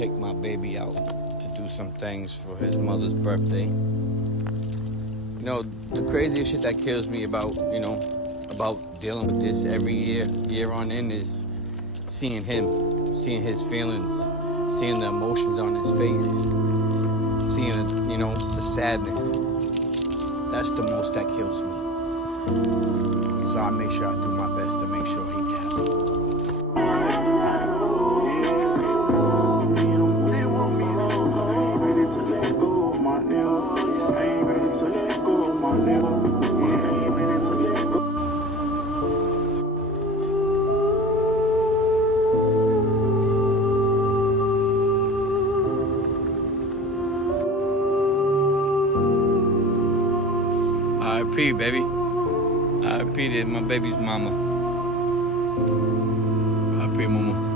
take my baby out to do some things for his mother's birthday. You know, the craziest shit that kills me about, about dealing with this every year on end is seeing him, seeing his feelings, seeing the emotions on his face, seeing, the sadness. That's the most that kills me. So I make sure I do my best to make sure he's happy. R.I.P. baby. R.I.P. to my baby's mama. R.I.P. mama.